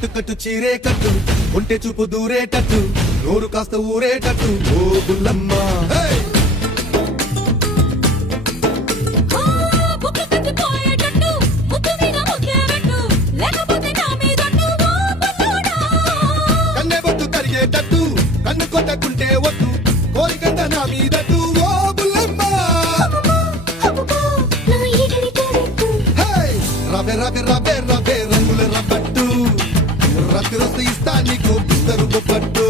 కట్టు కట్టు చీరే కట్టు ఉంటే చూపు దూరేటట్టు నోరు కాస్త ఊరేటట్టు ఓ బుల్లమ్మ కన్నె బొట్టు కరిగేటట్టు కన్ను కొట్టకుంటే వద్దు కోరికంత నా మీదట్టు ఓ బుల్లమ్మ రవే రవే రవే రవే రంగుల రబ్బట్టు రతి రసి ఇస్తా నీకు బిస్తరు పట్టు